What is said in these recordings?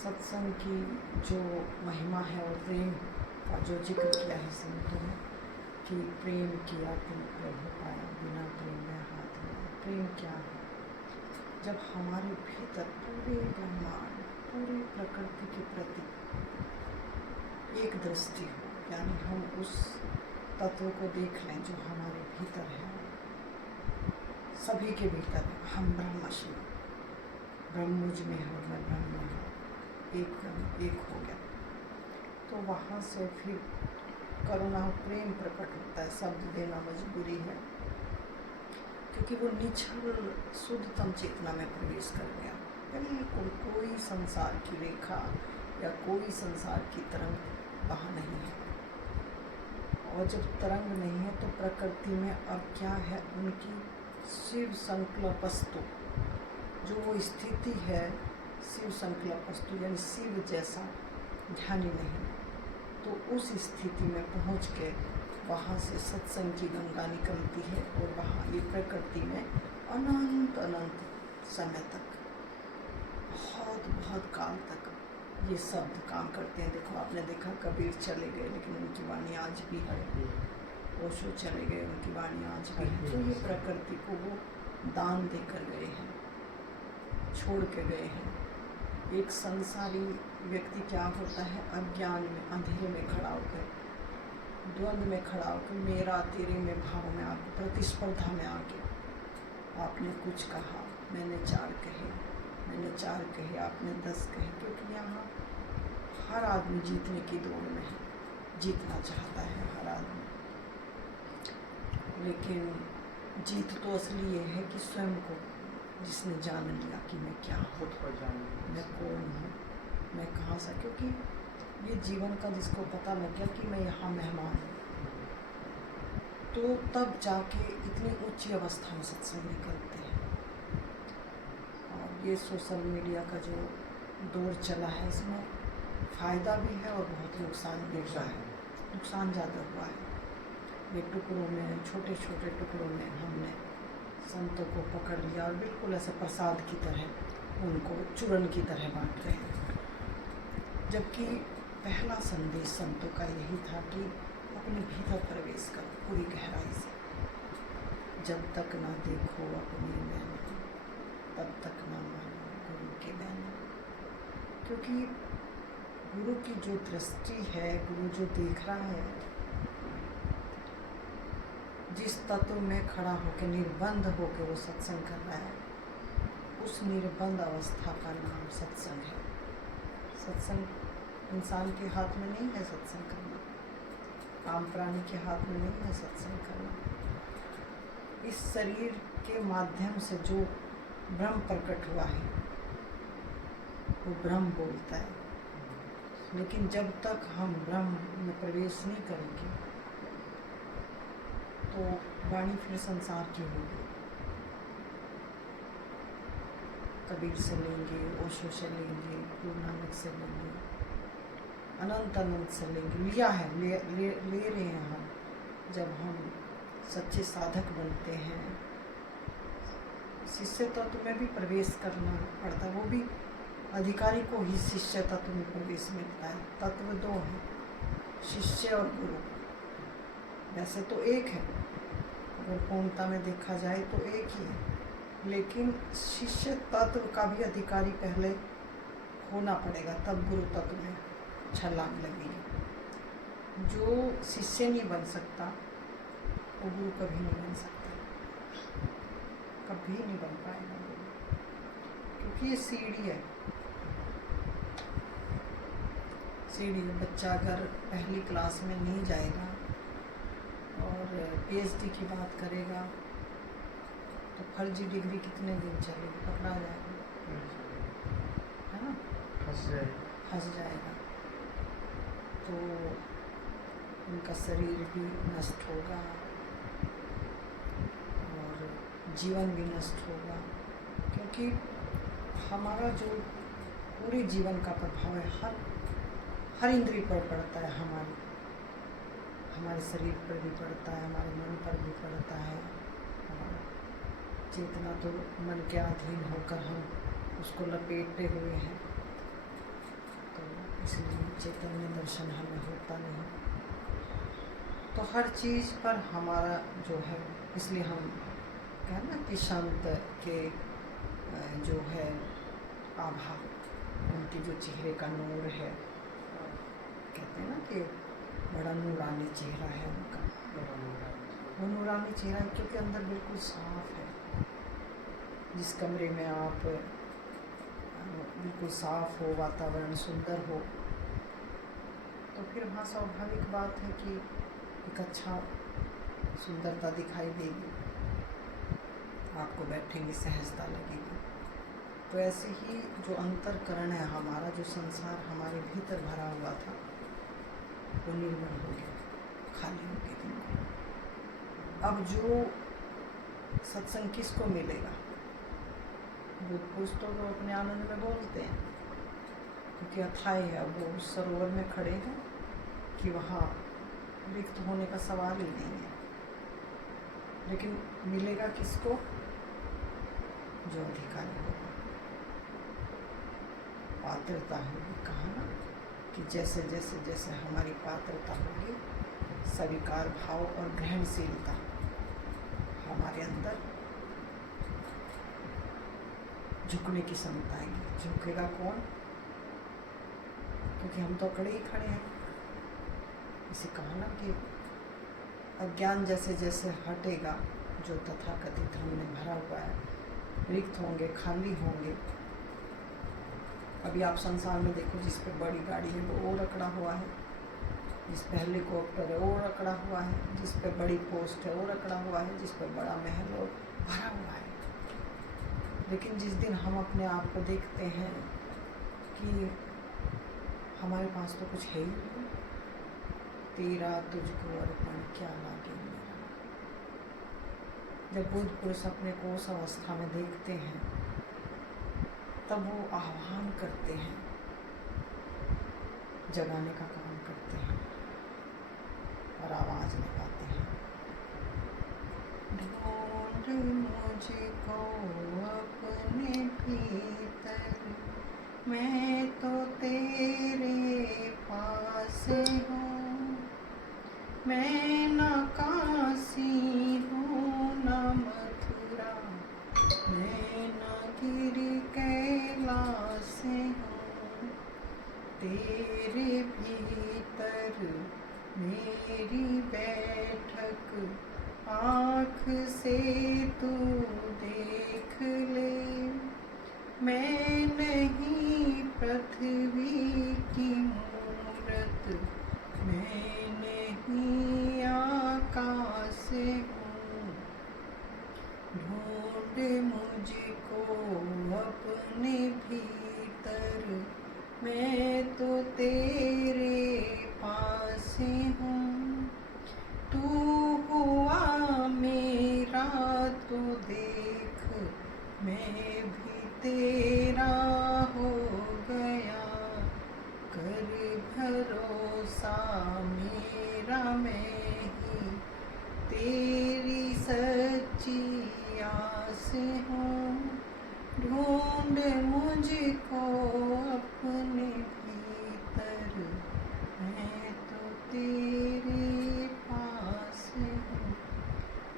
सत्संग की जो महिमा है और प्रेम का जो जिक्र किया है संतों ने कि प्रेम किया तुम प्रभु पाया, बिना प्रेम में हाथ में। प्रेम क्या है? जब हमारे भीतर पूरे ब्रह्मांड, पूरी प्रकृति के प्रति एक दृष्टि हो, यानी हम उस तत्व को देख लें जो हमारे भीतर है, सभी के भीतर है। हम ब्रह्मशी, ब्रह्म मुझ में है, मैं ब्रह्म में हूँ, एक हो गया। तो वहाँ से फिर करुणा प्रेम प्रकट होता है। शब्द देना मजबूरी है क्योंकि वो निश्चल शुद्धतम चेतना में प्रवेश कर गया। बिल्कुल कोई संसार की रेखा या कोई संसार की तरंग वहाँ नहीं है। और जब तरंग नहीं है तो प्रकृति में अब क्या है, उनकी शिव संकल्पस्तु जो वो स्थिति है, शिव संकल्पस्तु यानी शिव जैसा ध्यान ही नहीं। तो उस स्थिति में पहुँच के वहाँ से सत्संग की गंगा निकलती है और वहाँ ये प्रकृति में अनंत अनंत समय तक, बहुत काल तक ये शब्द काम करते हैं। देखो, आपने देखा कबीर चले गए लेकिन उनकी वाणी आज भी है, ओशो चले गए उनकी वाणी आज भी है। तो ये प्रकृति को वो दान देकर गए हैं, छोड़ के गए हैं। एक संसारी व्यक्ति क्या होता है, अज्ञान में, अंधेरे में खड़ा होकर, द्वंद्व में खड़ा होकर, मेरा तेरे में भाव में आके, प्रतिस्पर्धा में आके आपने कुछ कहा, मैंने 4 कहे, मैंने 4 कहे, आपने 10 कहे। क्योंकि यहाँ हर आदमी जीतने की दौड़ में है, जीतना चाहता है हर आदमी। लेकिन जीत तो असली ये है कि स्वयं को जिसने जान लिया कि मैं क्या हूँ, मैं कौन हूँ, मैं कहाँ से, क्योंकि ये जीवन का जिसको पता लग गया कि मैं यहाँ मेहमान हूँ, तो तब जाके इतनी ऊंची अवस्था में सत्संग निकलते हैं। और ये सोशल मीडिया का जो दौर चला है, इसमें फ़ायदा भी है और बहुत नुकसान भी हुआ है। नुकसान ज़्यादा हुआ है। ये टुकड़ों में, छोटे छोटे टुकड़ों में हमने संतों को पकड़ लिया और बिल्कुल ऐसे प्रसाद की तरह उनको चूरन की तरह बांट रहे हैं। जबकि पहला संदेश संतों का यही था कि अपने भीतर प्रवेश करो पूरी गहराई से। जब तक ना देखो अपने मैंने, तब तक ना मानो गुरु के मैंने। क्योंकि गुरु की जो दृष्टि है, गुरु जो देख रहा है, जिस तत्व में खड़ा होकर निर्बंध होकर वो सत्संग कर रहा है, उस निर्बंध अवस्था का नाम सत्संग है। सत्संग इंसान के हाथ में नहीं है सत्संग करना, काम प्राणी के हाथ में नहीं है सत्संग करना। इस शरीर के माध्यम से जो ब्रह्म प्रकट हुआ है वो ब्रह्म बोलता है। लेकिन जब तक हम ब्रह्म में प्रवेश नहीं करेंगे तो वाणी फिर संसार की होगी। कबीर से लेंगे, ओशो से लेंगे, गुरु नानक से लेंगे, अनंत से लेंगे। लिया है, ले रहे हैं हम। जब हम सच्चे साधक बनते हैं, शिष्य तत्व में भी प्रवेश करना पड़ता है। वो भी अधिकारी को ही शिष्य तत्व में प्रवेश मिलता है। तत्व 2 हैं, शिष्य और गुरु। वैसे तो एक है, अगर पूर्णता में देखा जाए तो एक ही है, लेकिन शिष्य तत्व का भी अधिकारी पहले होना पड़ेगा, तब गुरु तत्व में छलांग लगेगी। जो शिष्य नहीं बन सकता वो गुरु कभी नहीं बन सकता, कभी नहीं बन पाएगा गुरु। क्योंकि ये सीढ़ी है। बच्चा अगर पहली क्लास में नहीं जाएगा और PhD की बात करेगा तो फर्जी डिग्री कितने दिन चलेगी, पकड़ा जाएगा, है ना, फंस जाएगा। तो उनका शरीर भी नष्ट होगा और जीवन भी नष्ट होगा। क्योंकि हमारा जो पूरे जीवन का प्रभाव है हर इंद्रिय पर पड़ता है। हमारे शरीर पर भी पड़ता है, हमारे मन पर भी पड़ता है। चेतना तो मन के अधीन होकर हम उसको लपेटे हुए हैं। इसलिए चैतन्य दर्शन हमें होता नहीं। तो हर चीज़ पर हमारा जो है, इसलिए हम कहते ना कि संत के जो है आभा, उनके जो चेहरे का नूर है, कहते हैं ना कि बड़ा नूरानी चेहरा है उनका। वो नूरानी चेहरा है क्योंकि अंदर बिल्कुल साफ है। जिस कमरे में आप बिल्कुल साफ हो, वातावरण सुंदर हो, तो फिर वहाँ स्वाभाविक बात है कि एक अच्छा सुंदरता दिखाई देगी, आपको बैठेंगे सहजता लगेगी। तो ऐसे ही जो अंतरकरण है हमारा, जो संसार हमारे भीतर भरा हुआ था, वो निर्मल हो गया, खाली हो गया बिल्कुल। अब जो सत्संग किसको मिलेगा? बुद्ध पुरुष तो अपने आनंद में बोलते हैं क्योंकि अथाह है, वो उस सरोवर में खड़े हैं कि वहाँ रिक्त होने का सवाल ही नहीं है। लेकिन मिलेगा किसको? जो अधिकारी होगा, पात्रता होगी। कहा ना कि जैसे जैसे जैसे हमारी पात्रता होगी, स्वीकार भाव और ग्रहणशीलता हमारे अंदर झुकने की क्षमता आएगी। झुकेगा कौन? क्योंकि हम तो खड़े ही खड़े हैं। इसे कहा ना कि अज्ञान जैसे जैसे हटेगा, जो तथाकथित हमने भरा हुआ है, रिक्त होंगे, खाली होंगे। अभी आप संसार में देखो, जिस पे बड़ी गाड़ी है वो रखड़ा हुआ है, जिस पे हेलीकॉप्टर है वो रखड़ा हुआ है, जिस पे बड़ी पोस्ट है वो रखड़ा हुआ है, जिस पे बड़ा महल हो भरा हुआ है। लेकिन जिस दिन हम अपने आप को देखते हैं कि हमारे पास तो कुछ है ही नहीं, तेरा तुझको अर्पण क्या लागे मेरा। जब बुद्ध पुरुष अपने को उस अवस्था में देखते हैं, तब वो आह्वान करते हैं, जगाने का काम करते हैं और आवाज लगाते हैं, ढूंढ मुझको अपने भीतर, मैं तो तेरे पास हूँ। मैं न काशी हूँ न मथुरा, मैं न गिरि कैलाश हूँ। तेरे भीतर मेरी बैठक आँख से तू देख ले। मैं नहीं पृथ्वी की मूरत, मैं नहीं आकाश हूँ। ढूंढ मुझको अपने भीतर, मैं तो तेरे पास हूँ। तू हुआ मेरा तो देख, मैं भी तेरा हो गया। कर भरोसा मेरा, मैं ही तेरी सच्ची आस हूँ। ढूंढ मुझको अपने भीतर, मैं तो तेरे पास हूँ।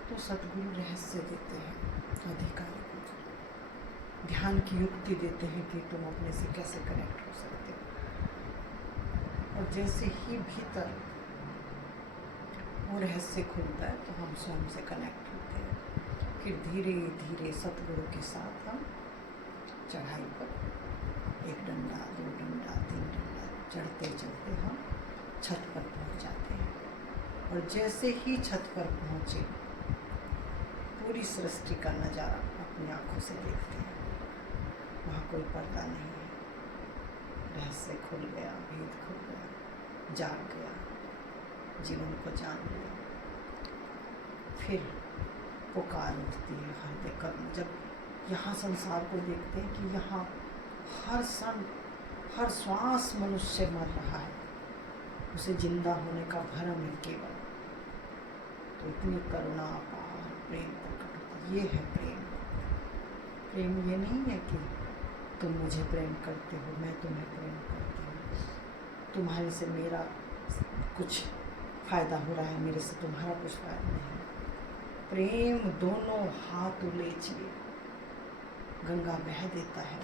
तो सद्गुरु रहस्य देते हैं अधिकारी को, ध्यान की युक्ति देते हैं कि तुम अपने से कैसे कनेक्ट हो सकते हो। और जैसे ही भीतर वो रहस्य खुलता है तो हम स्वयं से कनेक्ट होते हैं। फिर धीरे धीरे सतगुरु के साथ हम चढ़ाई पर 1 डंडा 2 डंडा 3 डंडा चढ़ते चढ़ते हम छत पर पहुंच जाते हैं। और जैसे ही छत पर पहुंचे, पूरी सृष्टि का नज़ारा अपनी आँखों से देखते हैं। वहाँ कोई पर्दा नहीं है, रहस्य खुल गया, भेद खुल गया, जाग गया, जीवन को जान लिया। फिर पुकार उठती है हृदय कर्म। जब यहाँ संसार को देखते हैं कि यहाँ हर क्षण हर श्वास मनुष्य मर रहा है, उसे जिंदा होने का भ्रम है केवल, तो इतनी करुणा अपार प्रेम प्रकट होता। ये है प्रेम। प्रेम ये नहीं है कि तुम मुझे प्रेम करते हो, मैं तुम्हें प्रेम करती हूँ। तुम्हारे से मेरा कुछ फ़ायदा हो रहा है, मेरे से तुम्हारा कुछ फ़ायदा नहीं। प्रेम दोनों हाथ उलेचिए, गंगा बह देता है,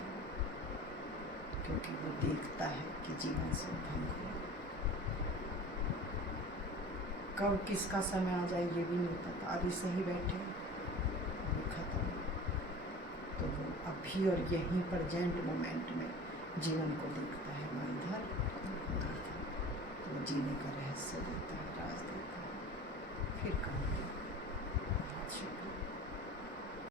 क्योंकि वो देखता है कि जीवन से भंग हो। कब किसका समय आ जाए ये भी नहीं पता। अभी सही बैठे, अभी खत्म, तो वो अभी और यहीं पर जेंट मोमेंट में जीवन को